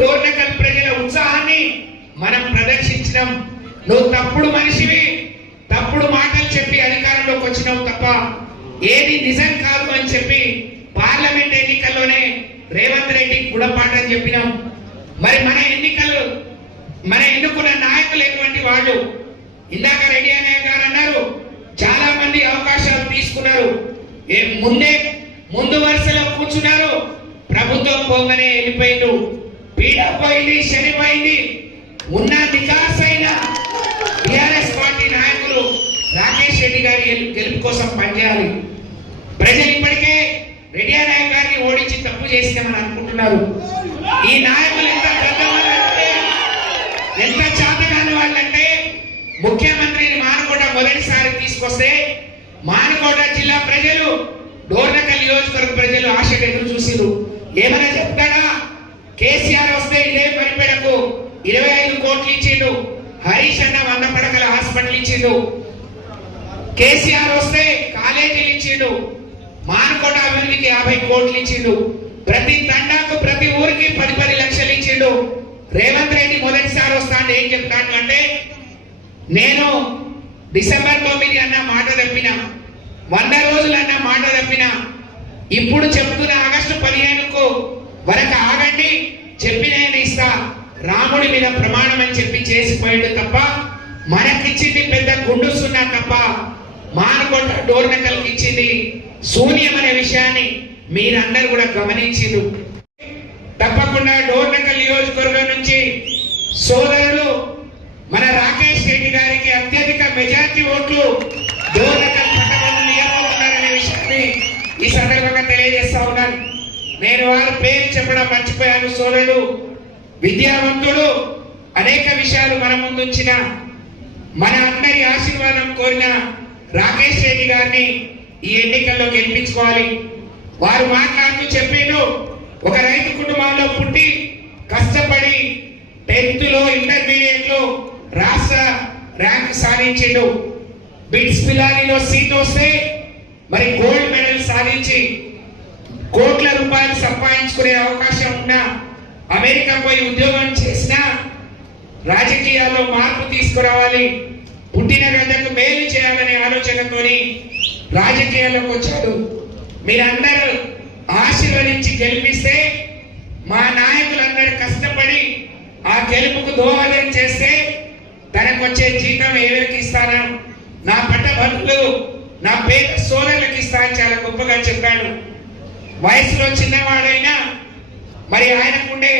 డోర్నకల్ ప్రజల ఉత్సాహాన్ని మనం ప్రదర్శించడం. నువ్వు తప్పుడు మనిషివి, తప్పుడు మాటలు చెప్పి అధికారంలోకి వచ్చినావు తప్ప ఏది నిజం కాదు అని చెప్పి పార్లమెంట్ ఎన్నికల్లోనే రేవంత్ రెడ్డికి గుణపాఠం చెప్పినాం. మరి మన ఎన్నుకున్న నాయకులు ఎటువంటి వాళ్ళు? ఇందాక రెడ్డి అన్నయ్య గారు అన్నారు, చాలా మంది అవకాశాలు తీసుకున్నారు, ముందు వరుసలో కూర్చున్నారు, ప్రభుత్వం పోగానే వెళ్ళిపోయిండు. పీడ పోయింది, శని పోయింది. ఉన్న నికాసైన టిఆర్ఎస్ పార్టీ నాయకులు రాకేష్ రెడ్డి గారి గెలుపు కోసం పనిచేయాలి. ప్రజలు ఇప్పటికే రెడ్డి అన్నయ్య గారిని ఓడించి తప్పు చేసినామని అనుకుంటున్నారు. ఈ నాయకులు ఎంత పెద్దవాళ్ళంటే, ఎంత చాతగాని వాళ్ళంటే, ముఖ్యమంత్రిని మానకోట మొదటిసారి తీసుకొస్తే మానకోట జిల్లా ప్రజలు, డోర్నకల్ నియోజకవర్గ ప్రజలు ఆశగా ఎదురు చూసిరు. ఏమైనా చెప్తాడా? కేసీఆర్ వస్తే ఇదే పరిపెడకు 25 కోట్లు ఇచ్చిండు, హరీష్ అన్న 100 పడకల హాస్పిటల్ ఇచ్చిండు, కేసీఆర్ వస్తే కాలేజీలు ఇచ్చిండు, మానకోట అభివృద్ధికి 50 కోట్లు ఇచ్చిండు, ప్రతి తండాకు ప్రతి ఊరికి 10 లక్షలు ఇచ్చిండు. రేవంత్ రెడ్డి మొదటిసారి వస్తాను ఏం చెప్తాను అంటే, నేను డిసెంబర్ 9 అన్న మాట తప్పిన, 100 రోజులు అన్న మాట తప్పిన, ఇప్పుడు చెప్తున్న ఆగస్టు 15కు వరకు ఆగండి, చెప్పిన ఇస్తా, రాముడి మీద ప్రమాణం అని చెప్పి చేసిపోయాడు తప్ప మనకిచ్చింది పెద్ద గుండు సున్నా తప్ప మానకొండ డోర్నకల్కి ఇచ్చింది శూన్యం అనే విషయాన్ని మీరందరూ కూడా గమనించారు. తప్పకుండా డోర్నకల్ నియోజకవర్గం నుంచి సోదరుడు మన రాకేష్ రెడ్డి గారికి అత్యధిక మెజార్టీ ఓట్లు డోర్నకల్ పట్టణంలో నియమిస్తున్నారనే విషయాన్ని ఈ సందర్భంగా తెలియజేస్తా ఉన్నాను. నేను వారి పేరు చెప్పడం మర్చిపోయాను. సోదరుడు విద్యావంతుడు, అనేక విషయాలు మన ముందుంచిన, మన అందరి ఆశీర్వాదం కోరిన రాకేష్ రెడ్డి గారిని ఈ ఎన్నికల్లో గెలిపించుకోవాలి. వారు మాట్లాడుతూ చెప్పారు, ఒక రైతు కుటుంబంలో పుట్టి కష్టపడి 10th లో ఇంటర్మీడియట్ లో రాష్ట్ర ర్యాంక్ సాధించిండు. బిట్స్ పిలానీలో సీట్ వస్తే మరి గోల్డ్ మెడల్ సాధించి కోట్ల రూపాయలు సంపాదించుకునే అవకాశం ఉన్న, అమెరికా పోయి ఉద్యోగం చేసిన, రాజకీయాల్లో మార్పు తీసుకురావాలి, పుట్టిన గడ్డకు మేలు చేయాలనే ఆలోచనతోని రాజకీయాల్లోకి వచ్చాడు. మీరందరూ ఆశీర్వదించి గెలిపిస్తే, మా నాయకులందరూ కష్టపడి ఆ గెలుపుకు దోహదం చేస్తే తనకు వచ్చే జీతం ఎవరికి ఇస్తానా, నా పట్టభద్రులు, నా పేద సోదరులకు ఇస్తానని చాలా గొప్పగా చెప్పాడు. వయసులో చిన్నవాడైనా మరి ఆయనకుండే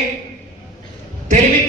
తెలివి